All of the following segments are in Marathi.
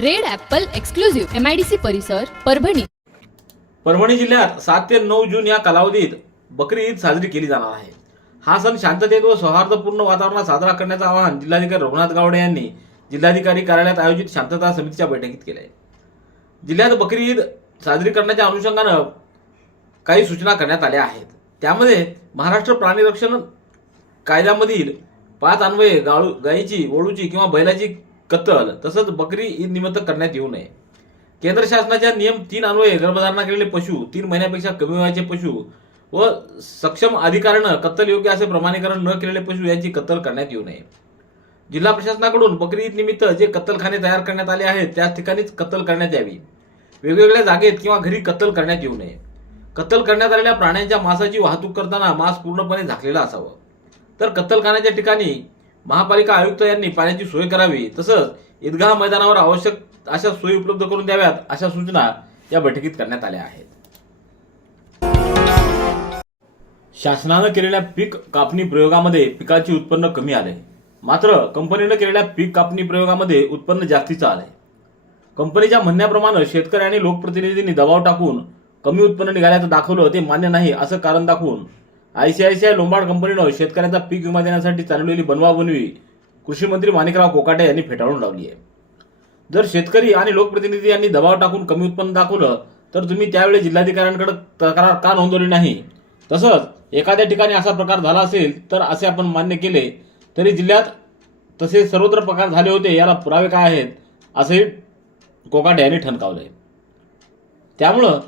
Red apple exclusive MIDC परिसर परभणी. परभणी जिल्ह्यात सात ते नऊ जून या कालावधीत बकरी ईद साजरी केली जाणार आहे. हा सण शांततेत व सौहार्दपूर्ण वातावरणात साजरा करण्याचं आवाहन जिल्हाधिकारी रघुनाथ गावडे यांनी जिल्हाधिकारी कार्यालयात आयोजित शांतता समितीच्या बैठकीत केले जिल्ह्यात बकरी ईद साजरी करण्याच्या अनुषंगानं काही सूचना करण्यात आल्या आहेत. त्यामध्ये महाराष्ट्र प्राणी रक्षण कायद्यामधील पाच अन्वये गाळू गायीची वळूची किंवा बैलाची कत्तल तसंच बकरी ईद निमित्त करण्यात येऊ नये. केंद्र शासनाच्या नियम तीन अन्वये गर्भधारणा केलेले पशु तीन महिन्यापेक्षा कमी वयाचे पशु व सक्षम अधिकाऱ्यानं कत्तल योग्य असे प्रमाणीकरण न केलेले पशु यांची कत्तल करण्यात येऊ नये. जिल्हा प्रशासनाकडून बकरी ईद निमित्त जे कत्तलखाने तयार करण्यात आले आहेत त्याच ठिकाणीच कत्तल करण्यात यावी. वेगवेगळ्या जागेत किंवा घरी कत्तल करण्यात येऊ नये. कत्तल करण्यात आलेल्या प्राण्यांच्या मांसाची वाहतूक करताना मांस पूर्णपणे झाकलेला असावं. तर कत्तलखान्याच्या ठिकाणी महापालिका आयुक्त यांनी पाण्याची सोय करावी तसंच ईदगाह मैदानावर आवश्यक अशा सोयी उपलब्ध करून द्याव्यात अशा सूचना या बैठकीत करण्यात आल्या आहेत. शासनानं केलेल्या पीक कापणी प्रयोगामध्ये पिकाचे उत्पन्न कमी आले मात्र कंपनीनं केलेल्या पीक कापणी प्रयोगामध्ये उत्पन्न जास्तीचं आलंय. कंपनीच्या म्हणण्याप्रमाणे शेतकरी आणि लोकप्रतिनिधींनी दबाव टाकून कमी उत्पन्न निघाल्याचं दाखवलं ते मान्य नाही असं कारण दाखवून आयसीआयसीआय लोंबार्ड कंपनीनं शेतकऱ्यांचा पीक विमा देण्यासाठी चालवलेली बनवाबनवी कृषी मंत्री माणिकराव कोकाटे यांनी फेटाळून लावली आहे. जर शेतकरी आणि लोकप्रतिनिधी यांनी दबाव टाकून कमी उत्पन्न दाखवलं तर तुम्ही त्यावेळी जिल्हाधिकाऱ्यांकडे तक्रार का नोंदवली नाही? तसंच एखाद्या ठिकाणी असा प्रकार झाला असेल तर असे आपण मान्य केले तरी जिल्ह्यात तसे सर्वत्र प्रकार झाले होते याला पुरावे काय आहेत असंही कोकाटे यांनी ठणकावलंय. त्यामुळं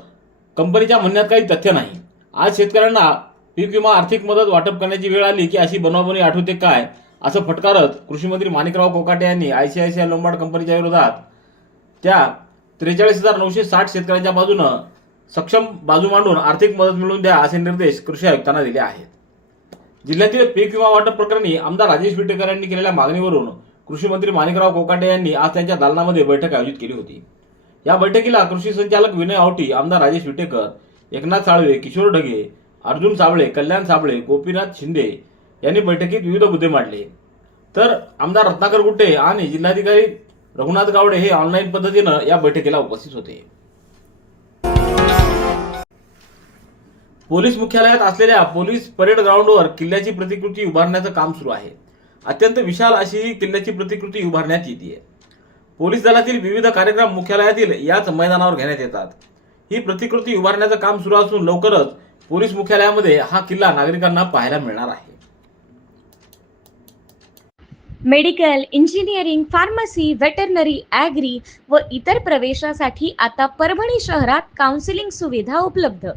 कंपनीच्या म्हणण्यात काही तथ्य नाही. आज शेतकऱ्यांना पीक विमा आर्थिक मदत वाटप करण्याची वेळ आली की अशी बनवाबनी आठवते काय? असं फटकारत कृषी मंत्री माणिकराव कोकाटे यांनी आयसीआयसीआय लोंबार्ड कंपनीच्या विरोधात त्या त्रेचाळीस हजार नऊशे साठ शेतकऱ्यांच्या बाजूनं सक्षम बाजू मांडून आर्थिक मदत मिळवून द्या असे निर्देश कृषी आयुक्तांना दिले आहेत. जिल्ह्यातील पीक विमा वाटप प्रकरणी आमदार राजेश विटेकर यांनी केलेल्या मागणीवरून कृषी मंत्री माणिकराव कोकाटे यांनी आज त्यांच्या दालनामध्ये बैठक आयोजित केली होती. या बैठकीला कृषी संचालक विनय आवटी आमदार राजेश विटेकर एकनाथ साळवे किशोर ढगे अर्जुन साबळे कल्याण साबळे गोपीनाथ शिंदे यांनी बैठकीत विविध मुद्दे मांडले. तर आमदार रत्नाकर गुट्टे आणि जिल्हाधिकारी रघुनाथ गावडे हे ऑनलाईन पद्धतीनं या बैठकीला उपस्थित होते. पोलीस मुख्यालयात असलेल्या पोलीस परेड ग्राउंडवर किल्ल्याची प्रतिकृती उभारण्याचं काम सुरू आहे. अत्यंत विशाल अशी ही किल्ल्याची प्रतिकृती उभारण्यात येते पोलीस दलातील विविध कार्यक्रम मुख्यालयातील याच मैदानावर घेण्यात येतात. ही प्रतिकृती उभारण्याचं काम सुरू असून लवकरच पोलीस मुख्यालयामध्ये हा किल्ला नागरिकांना पाहायला मिळणार आहे. Medical engineering pharmacy veterinary agri व इतर प्रवेशासाठी आता परभणी शहरात काउन्सिलिंग सुविधा उपलब्ध.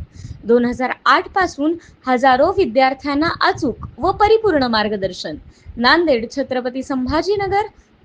दोन हजार आठपासून हजारो विद्यार्थ्यांना अचूक व परिपूर्ण मार्गदर्शन. Nanded Chhatrapati Sambhajinagar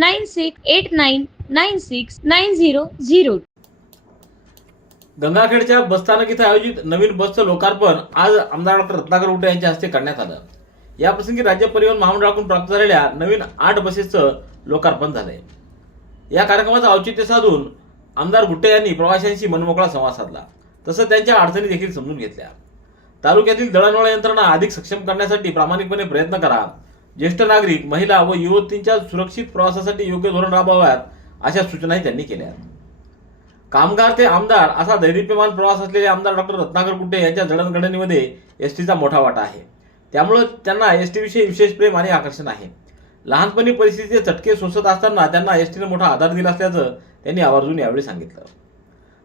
nine six eight nine nine six nine zero zero गंगाखेडच्या बसस्थानक इथं आयोजित नवीन बसचं लोकार्पण आज आमदार डॉक्टर रत्नाकर उटे यांच्या हस्ते करण्यात आलं याप्रसंगी राज्य परिवहन महामंडळाकडून प्राप्त झालेल्या नवीन आठ बसेसचं लोकार्पण झालंय या कार्यक्रमाचं औचित्य साधून आमदार गुट्टे यांनी प्रवाशांशी मनमोकळा संवाद साधला तसंच त्यांच्या अडचणी देखील समजून घेतल्या तालुक्यातील दळणवळण यंत्रणा अधिक सक्षम करण्यासाठी प्रामाणिकपणे प्रयत्न करा ज्येष्ठ नागरिक महिला व युवतींच्या सुरक्षित प्रवासासाठी योग्य धोरण राबवाव्यात अशा सूचनाही त्यांनी केल्या कामगार ते आमदार असा दैदिप्यमान प्रवास असलेले आमदार डॉक्टर रत्नाकर कुटे यांच्या जडणघडणीमध्ये एस टीचा मोठा वाटा आहे. त्यामुळे त्यांना एस टीविषयी विशेष प्रेम आणि आकर्षण आहे. लहानपणी परिस्थितीचे चटके सोसत असताना त्यांना एस टीने मोठा आधार दिला असल्याचं त्यांनी आवर्जून यावेळी सांगितलं.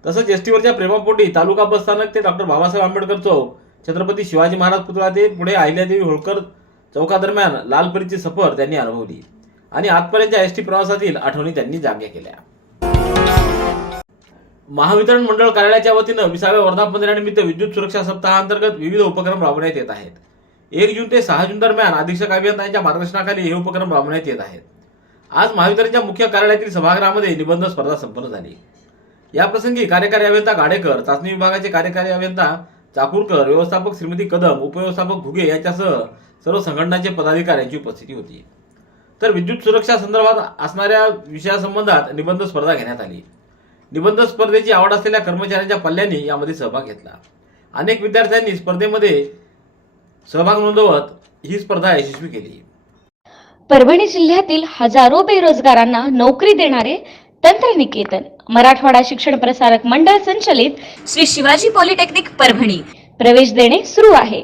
तसंच एस टीवरच्या प्रेमापोटी तालुका बस स्थानक ते डॉक्टर बाबासाहेब आंबेडकर चौक छत्रपती शिवाजी महाराज पुतळा ते पुढे अहिल्यादेवी होळकर चौकादरम्यान लालपरीची सफर त्यांनी अनुभवली आणि आजपर्यंतच्या एस टी प्रवासातील आठवणी त्यांनी जाग्या केल्या. महावितरण मंडळ कार्यालयाच्या वतीनं विसाव्या वर्धापन दिनानिमित्त विद्युत सुरक्षा सप्ताहांतर्गत विविध उपक्रम राबवण्यात येत आहेत. एक जून ते सहा जून दरम्यान अधीक्षक अभियंत्यांच्या मार्गदर्शनाखाली हे उपक्रम राबवण्यात येत आहेत. आज महावितरणच्या मुख्य कार्यालयातील सभागृहामध्ये निबंध स्पर्धा संपन्न झाली. या प्रसंगी कार्यकारी अभियंता गाडेकर चाचणी विभागाचे कार्यकारी अभियंता चाकूरकर व्यवस्थापक श्रीमती कदम उपव्यवस्थापक घुगे यांच्यासह सर्व संघटनांचे पदाधिकारी यांची उपस्थिती होती. तर विद्युत सुरक्षा संदर्भात असणाऱ्या विषयासंबंधात निबंध स्पर्धा घेण्यात आली. निबंध स्पर्धेची आवड असलेल्या कर्मचाऱ्यांच्या पल्ल्यांनी यामध्ये सहभाग घेतला. अनेक विद्यार्थ्यांनी स्पर्धेमध्ये सहभाग नोंदवत ही स्पर्धा यशस्वी केली. परभणी जिल्ह्यातील हजारो बेरोजगारांना नोकरी देणारे तंत्रनिकेतन मराठवाडा शिक्षण प्रसारक मंडळ संचलित श्री शिवाजी पॉलिटेक्निक परभणी. प्रवेश देणे सुरू आहे.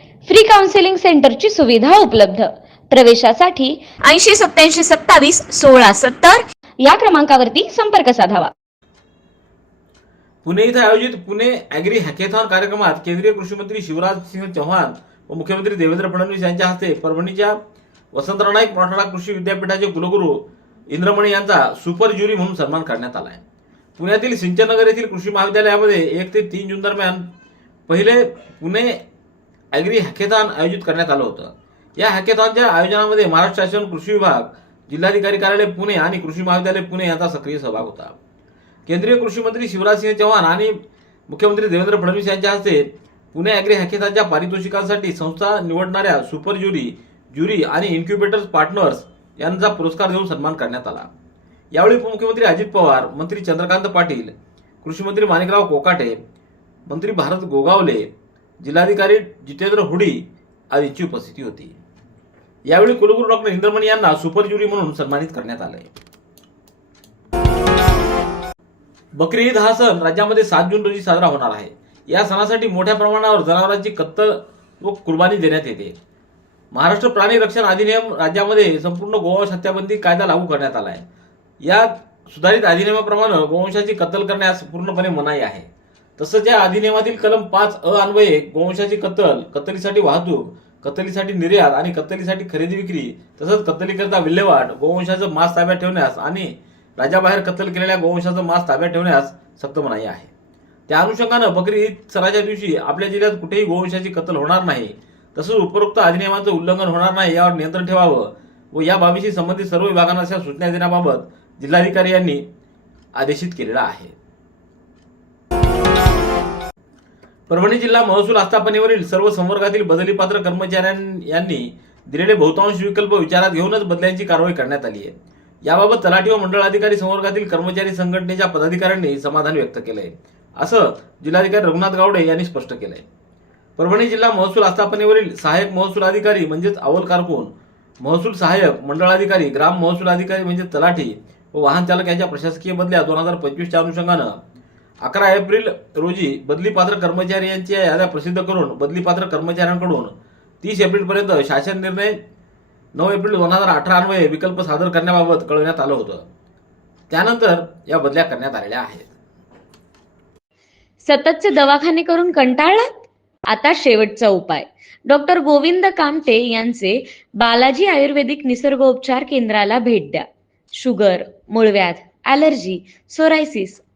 फ्री काउन्सिलिंग सेंटरची सुविधा उपलब्ध. प्रवेशासाठी ऐंशी सत्याऐंशी सत्तावीस सोळा सत्तर या क्रमांकावरती संपर्क साधावा. पुणे इथं आयोजित पुणे अॅग्री हॅकेथॉन कार्यक्रमात केंद्रीय कृषी मंत्री शिवराज सिंह चौहान व मुख्यमंत्री देवेंद्र फडणवीस यांच्या हस्ते परभणीच्या वसंतराव नाईक मराठवाडा कृषी विद्यापीठाचे कुलगुरू इंद्रमणी यांचा सुपर ज्युरी म्हणून सन्मान करण्यात आला आहे पुण्यातील सिंचननगर येथील कृषी महाविद्यालयामध्ये एक ते तीन जून दरम्यान पहिले पुणे अॅग्री हॅकेथॉन आयोजित करण्यात आलं होतं. या हॅकेथॉनच्या आयोजनामध्ये महाराष्ट्र शासन कृषी विभाग जिल्हाधिकारी कार्यालय पुणे आणि कृषी महाविद्यालय पुणे यांचा सक्रिय सहभाग होता. केंद्रीय कृषी मंत्री शिवराज सिंह चौहान आणि मुख्यमंत्री देवेंद्र फडणवीस यांच्या हस्ते पुणे अॅग्री हॅकेथॉनच्या पारितोषिकांसाठी संस्था निवडणाऱ्या सुपर ज्युरी ज्युरी आणि इन्क्युबेटर्स पार्टनर्स यांचा पुरस्कार देऊन सन्मान करण्यात आला. यावेळी उपमुख्यमंत्री अजित पवार मंत्री चंद्रकांत पाटील कृषी मंत्री माणिकराव कोकाटे मंत्री भारत गोगावले जिल्हाधिकारी जितेंद्र हुडी आदींची उपस्थिती होती. यावेळी कुलगुरू डॉक्टर इंद्रमणी यांना सुपर ज्युरी म्हणून सन्मानित करण्यात आले बकरी ईद हा सण राज्यामध्ये सात जून रोजी साजरा होणार आहे. या सणासाठी मोठ्या प्रमाणावर जनावरांची कत्तल व कुर्बानी देण्यात येते. महाराष्ट्र प्राणी रक्षण अधिनियम राज्यामध्ये संपूर्ण गोवंश हत्याबंदी कायदा लागू करण्यात आला आहे या सुधारित अधिनियमाप्रमाणे गोवंशाची कत्तल करण्यास पूर्णपणे मनाई आहे. तसंच या अधिनियमातील कलम पाच अ अन्वये गोवंशाची कत्तल कत्तलीसाठी वाहतूक कत्तलीसाठी निर्यात आणि कत्तलीसाठी खरेदी विक्री तसंच कत्तलीकरिता विल्हेवाट गोवंशाचं मांस ताब्यात ठेवण्यास आणि राज्याबाहेर कत्तल केलेल्या गोवंशाचं मांस ताब्यात ठेवण्यास सक्त मनाई आहे. त्या अनुषंगानं बकरी ईद सणाच्या दिवशी आपल्या जिल्ह्यात कुठेही गोवंशाची कत्तल होणार नाही. तसंच उपरोक्त अधिनियमाचं उल्लंघन होणार नाही यावर नियंत्रण ठेवावं व या बाबीशी संबंधित सर्व विभागांना अशा सूचना देण्याबाबत जिल्हाधिकारी यांनी आदेशित केलेला आहे. परभणी जिल्हा महसूल आस्थापनेवरील सर्व संवर्गातील बदलीपात्र कर्मचाऱ्यांनी कर्मचाऱ्यां- यांनी दिलेले बहुतांश विकल्प विचारात घेऊनच बदल्यांची कारवाई करण्यात आली आहे. याबाबत तलाठी व मंडळ अधिकारी संवर्गातील कर्मचारी संघटनेच्या पदाधिकाऱ्यांनी समाधान व्यक्त केलं आहे असं जिल्हाधिकारी रघुनाथ गावडे यांनी स्पष्ट केलं आहे परभणी जिल्हा महसूल आस्थापनेवरील सहाय्यक महसूल अधिकारी म्हणजेच अवल कारकून महसूल सहाय्यक मंडळाधिकारी ग्राम महसूल अधिकारी म्हणजे तलाठी व वाहन चालक यांच्या प्रशासकीय बदल्या दोन हजार पंचवीसच्या अनुषंगानं अकरा एप्रिल रोजी बदलीपात्र कर्मचारी यांच्या याद्या प्रसिद्ध करून बदली पात्र कर्मचाऱ्यांकडून तीस एप्रिलपर्यंत शासन निर्णय नऊ एप्रिल दोन हजार अठरा अन्वये विकल्प सादर करण्याबाबत कळवण्यात आलं होतं. त्यानंतर या बदल्या करण्यात आलेल्या आहेत. सततचे दवाखाने करून कंटाळलात? आता शेवटचा उपाय. डॉक्टर गोविंद कामटे यांचे बालाजी आयुर्वेदिक निसर्गोपचार केंद्राला भेट द्या. शुगर मूळव्याध allergy psoriasis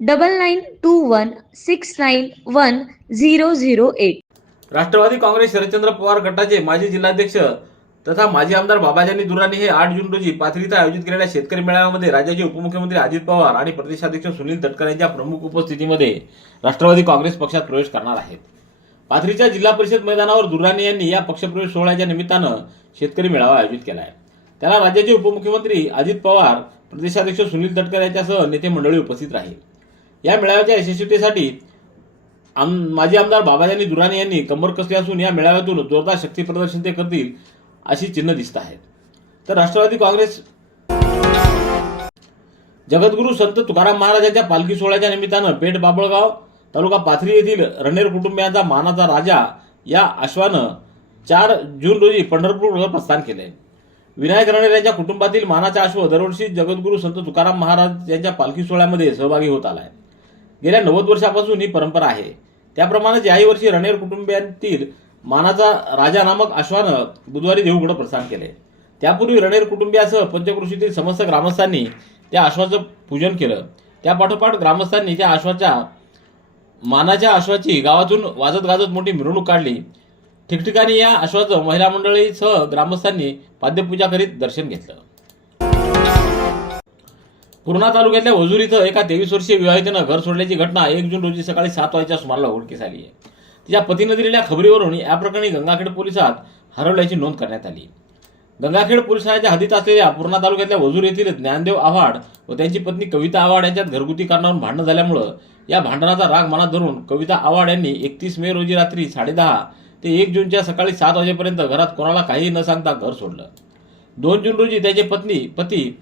double nine two one six nine one zero zero eight Rashtrawadi Congress Sharadchandra Pawar गटाचे माजी जिल्हाध्यक्ष तथा माजी आमदार बाबाजानी दुराणी हे आठ जून रोजी पाथरी इथं आयोजित केलेल्या शेतकरी मेळाव्यामध्ये राज्याचे उपमुख्यमंत्री अजित पवार आणि प्रदेशाध्यक्ष सुनील तटकर यांच्या प्रमुख उपस्थितीमध्ये राष्ट्रवादी काँग्रेस पक्षात प्रवेश करणार आहेत. पाथरीच्या जिल्हा परिषद मैदानावर दुरानी यांनी या पक्षप्रवेश सोहळ्याच्या निमित्तानं शेतकरी मेळावा आयोजित केला आहे त्याला राज्याचे उपमुख्यमंत्री अजित पवार प्रदेशाध्यक्ष सुनील तटकर यांच्यासह नेते मंडळी उपस्थित राहील. या मेळाव्याच्या यशस्वीतेसाठी आम माजी आमदार बाबाजानी दुराणी यांनी कंबर कसली असून या मेळाव्यातून जोरदार शक्ती प्रदर्शन ते करतील अशी चिन्ह दिसत आहेत. तर राष्ट्रवादी काँग्रेस जगद्गुरू संत तुकाराम महाराजांच्या पालखी सोहळ्याच्या निमित्तानं पेठ बाबळगाव तालुका पाथरी येथील रणेर कुटुंबियांचा मानाचा राजा या अश्वानं चार जून रोजी पंढरपूरवर प्रस्थान केले विनायक रणेर यांच्या कुटुंबातील मानाचा अश्व दरवर्षी जगद्गुरू संत तुकाराम महाराज यांच्या पालखी सोहळ्यामध्ये सहभागी होत आला आहे गेल्या नव्वद वर्षापासून ही परंपरा आहे. त्याप्रमाणेच याही वर्षी रणेर कुटुंबियांतील मानाचा राजा नामक अश्वानं बुधवारी देहूकडे प्रस्थान केले. त्यापूर्वी रणेर कुटुंबियासह पंचकृषीतील समस्त ग्रामस्थांनी त्या अश्वाचं पूजन केलं. त्यापाठोपाठ ग्रामस्थांनी त्या अश्वाच्या मानाच्या अश्वाची गावातून वाजत गाजत मोठी मिरवणूक काढली. ठिकठिकाणी या अश्वाचं महिला मंडळीसह ग्रामस्थांनी पाद्यपूजा करीत दर्शन घेतलं. पूर्णा तालुक्यातल्या वजूर इथं एका तेवीस वर्षीय विवाहितेनं घर सोडल्याची घटना एक जून रोजी सकाळी सात वाजेच्या सुमाराला उघडकीस आली आहे. तिच्या पतीनं दिलेल्या खबरीवरून या प्रकरणी गंगाखेड पोलिसात हरवल्याची नोंद करण्यात आली. गंगाखेड पोलीस ठाण्याच्या हद्दीत असलेल्या पूर्णा तालुक्यातल्या वजूर येथील ज्ञानदेव आव्हाड व त्यांची पत्नी कविता आव्हाड यांच्यात घरगुती कारणावरून भांडण झाल्यामुळं या भांडणाचा राग मनात धरून कविता आव्हाड यांनी एकतीस मे रोजी रात्री साडेदहा ते एक जूनच्या सकाळी सात वाजेपर्यंत घरात कोणाला काहीही न सांगता घर सोडलं. दोन जून रोजी त्याचे पत्नी पती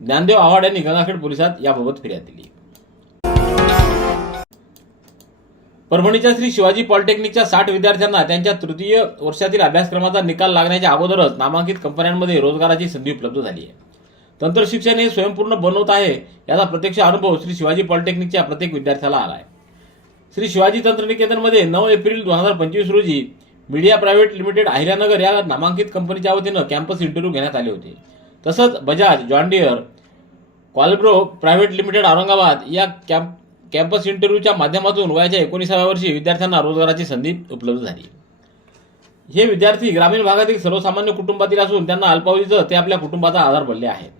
ज्ञानदेव आव्हाड यांनी गंगाखेड पोलिसात याबाबत फिर्याद दिली. परभणीच्या श्री शिवाजी पॉलिटेक्निकच्या साठ विद्यार्थ्यांना त्यांच्या तृतीय वर्षातील अभ्यासक्रमाचा निकाल लागण्याच्या अगोदरच नामांकित कंपन्यांमध्ये रोजगाराची संधी उपलब्ध झाली आहे. तंत्रशिक्षण हे स्वयंपूर्ण बनवत आहे याचा प्रत्यक्ष अनुभव श्री शिवाजी पॉलिटेक्निकच्या प्रत्येक विद्यार्थ्याला आला आहे. श्री शिवाजी तंत्रनिकेतनमध्ये नऊ एप्रिल दोन हजार पंचवीस रोजी मीडिया प्रायव्हेट लिमिटेड अहिल्यानगर या नामांकित कंपनीच्या वतीनं कॅम्पस इंटरव्ह्यू घेण्यात आले होते. तसंच बजाज जॉन्डियर क्वालब्रो प्रायव्हेट लिमिटेड औरंगाबाद या कॅम्प कॅम्पस इंटरव्ह्यूच्या माध्यमातून वयाच्या एकोणीसाव्या वर्षी विद्यार्थ्यांना रोजगाराची संधी उपलब्ध झाली. हे विद्यार्थी ग्रामीण भागातील सर्वसामान्य कुटुंबातील असून त्यांना अल्पावधीचं ते आपल्या कुटुंबाचा आधार बनले आहेत.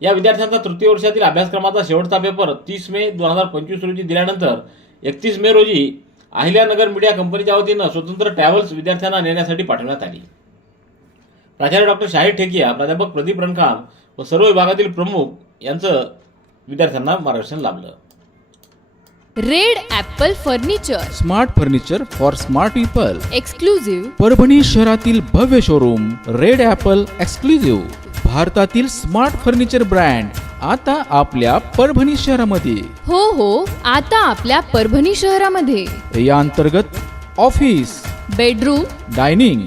या विद्यार्थ्यांचा तृतीय वर्षातील अभ्यासक्रमाचा शेवटचा पेपर तीस मे दोन हजार पंचवीस रोजी दिल्यानंतर एकतीस मे रोजी अहिल्यानगर मीडिया कंपनीच्या वतीनं स्वतंत्र ट्रॅव्हल्स विद्यार्थ्यांना नेण्यासाठी पाठवण्यात आली. प्राचार्य डॉक्टर शाहीर ठेकिया प्राध्यापक प्रदीप रणखाम व सर्व विभागातील प्रमुख यांचं विद्यार्थ्यांना मार्गदर्शन लाभलं. Red Apple furniture smart furniture for smart people exclusive Parbhani शहरातील भव्य शोरूम रेड ॲपल एक्सक्लुझिव्ह भारतातील स्मार्ट फर्निचर ब्रँड आता आपल्या परभणी शहरामध्ये. हो हो आता आपल्या परभणी शहरामध्ये. या अंतर्गत ऑफिस बेडरूम डायनिंग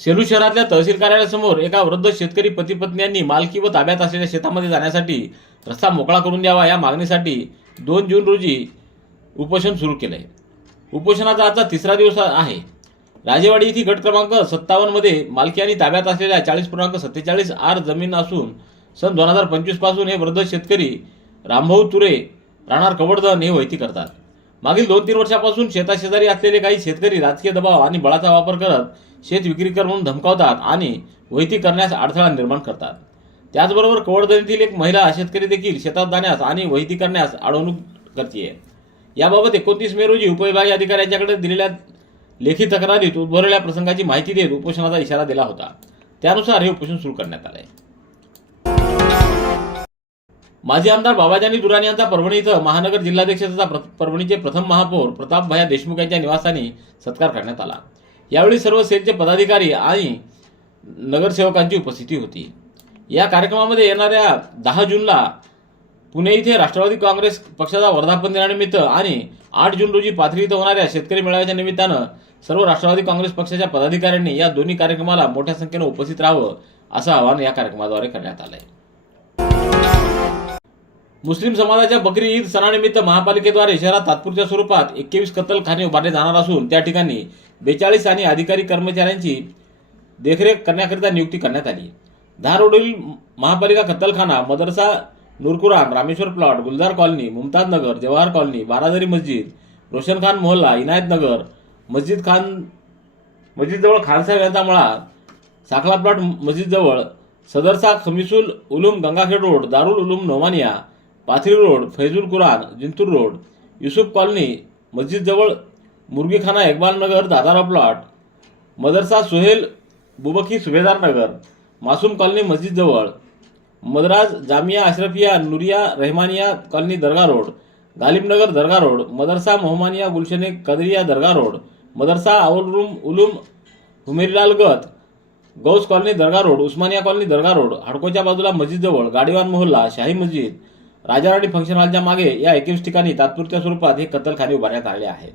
सेलू शहरातल्या तहसील कार्यालयासमोर एका वृद्ध शेतकरी पतीपत्न्यांनी यांनी मालकी व ताब्यात असलेल्या शेतामध्ये जाण्यासाठी रस्ता मोकळा करून द्यावा या मागणीसाठी दोन जून रोजी उपोषण सुरू केलं आहे उपोषणाचा आजचा तिसरा दिवस आहे. राजेवाडी येथे गट क्रमांक सत्तावन्नमध्ये मालकी आणि ताब्यात असलेल्या चाळीस पूर्णांक सत्तेचाळीस आर जमीन असून सन दोन हजार पंचवीसपासून हे वृद्ध शेतकरी रामभाऊ तुरे राहणार कवडधन हे वैती करतात. मागील दोन तीन वर्षापासून शेताशेजारी असलेले काही शेतकरी राजकीय दबाव आणि बळाचा वापर करत शेत विक्री कर म्हणून धमकावतात आणि वैती करण्यास अडथळा निर्माण करतात. त्याचबरोबर कवडदरीतील एक महिला शेतकरी देखील शेतात जाण्यास आणि वैती करण्यास अडवणूक करते याबाबत एकोणतीस मे रोजी उपविभागीय अधिकाऱ्यांच्याकडे दिलेल्या लेखी तक्रारीत उद्भवलेल्या प्रसंगाची माहिती देत उपोषणाचा इशारा दिला होता. त्यानुसार हे उपोषण सुरू करण्यात आलं आहे माजी आमदार बाबाजानी दुराणी यांचा परभणी इथं महानगर जिल्हाध्यक्ष तथा प्र- परभणीचे प्रथम महापौर प्रतापभाया देशमुख यांच्या निवासस्थानी सत्कार करण्यात आला. यावेळी सर्व सेलचे पदाधिकारी आणि नगरसेवकांची उपस्थिती होती. या कार्यक्रमामध्ये येणाऱ्या दहा जूनला पुणे इथे राष्ट्रवादी काँग्रेस पक्षाचा वर्धापन दिनानिमित्त आणि आठ जून रोजी पाथरी इथं होणाऱ्या शेतकरी मेळाव्याच्या निमित्तानं सर्व राष्ट्रवादी काँग्रेस पक्षाच्या पदाधिकाऱ्यांनी या दोन्ही कार्यक्रमाला मोठ्या संख्येनं उपस्थित राहावं असं आवाहन या कार्यक्रमाद्वारे करण्यात आलं आहे मुस्लिम समाजाच्या बकरी ईद सणानिमित्त महापालिकेद्वारे शहरात तात्पुरत्या स्वरूपात एकवीस कत्तलखाने उभारले जाणार असून त्या ठिकाणी बेचाळीस आणि अधिकारी कर्मचाऱ्यांची देखरेख करण्याकरिता नियुक्ती करण्यात आली. धारोडील महापालिका कत्तलखाना मदरसा Noorquran Rameshwar plot Gulzar colony Mumtaz Nagar Jawahar colony Baradari मस्जिद रोशन खान मोहल्ला इनायत नगर मस्जिद खान मस्जिदजवळ खानसाहेब यांचा मळा साखला प्लॉट मस्जिदजवळ सदरसा Khamisul Uloom Gangakhed road Darul Uloom Nomania Pathri road Faizul Quran Jintur road Yusuf colony मस्जिदजवळ मुर्गीखाना इकबाल नगर दादारा प्लॉट मदरसा सुहेल बुबकी सुभेदार नगर मासूम कॉलनी मस्जिदजवळ मद्राज जामिया अशरफिया नुरिया रहमानिया कॉलनी दर्गा रोड गालिबनगर दर्गा रोड मदरसा मोहमानिया गुलशने कदरिया दर्गा रोड मदरसा अवलरूम उलूम हुमेरीलाल गत गौस कॉलनी दर्गा रोड उस्मानिया कॉलनी दर्गा रोड हडकोच्या बाजूला मस्जिदजवळ गाडीवान मोहल्ला शाही मस्जिद राजाराणी फंक्शन हॉलच्या मागे या एकवीस ठिकाणी तात्पुरत्या स्वरूपात हे कत्तलखाने उभारण्यात आले आहे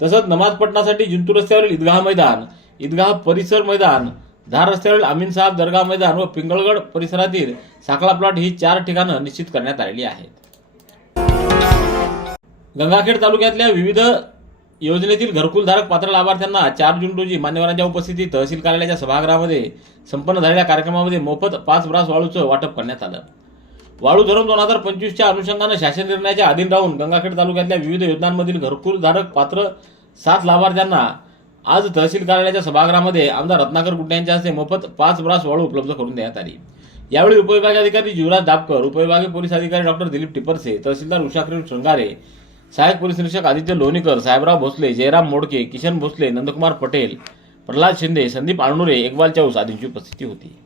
तसंच नमाज पठणासाठी जिंतूर रस्त्यावरील ईदगाह मैदान ईदगाह परिसर मैदान धार रस्त्यावरील अमीन साहेब दर्गा मैदान व पिंगळगड परिसरातील साखळा प्लॉट ही चार ठिकाणं निश्चित करण्यात आलेली आहेत. गंगाखेड तालुक्यातल्या विविध योजनेतील घरकुलधारक पात्र लाभार्थ्यांना चार जून रोजी मान्यवरांच्या उपस्थितीत तहसील कार्यालयाच्या सभागृहामध्ये संपन्न झालेल्या कार्यक्रमामध्ये मोफत पाच ब्रास वाळूचं वाटप करण्यात आलं. वाळू धरण दोन हजार पंचवीसच्या अनुषंगानं शासन निर्णयाच्या अधीन राहून गंगाखेड तालुक्यातल्या विविध योजनांमधील घरकुलधारक पात्र सात लाभार्थ्यांना आज तहसील कार्यालयाच्या सभागृहामध्ये आमदार रत्नाकर गुट्टे यांच्या हस्ते मोफत पाच ब्रास वाळू उपलब्ध करून देण्यात आली. यावेळी उपविभागीय अधिकारी जीवराज दापकर उपविभागीय पोलीस अधिकारी डॉक्टर दिलीप टिपरसे तहसीलदार उषाक्रीम शृंगारे सहाय्यक पोलीस निरीक्षक आदित्य लोणीकर साहेबराव भोसले जयराम मोडके किशन भोसले नंदकुमार पटेल प्रल्हाद शिंदे संदीप आळनुरे इक्बाल चौस आदींची उपस्थिती होती.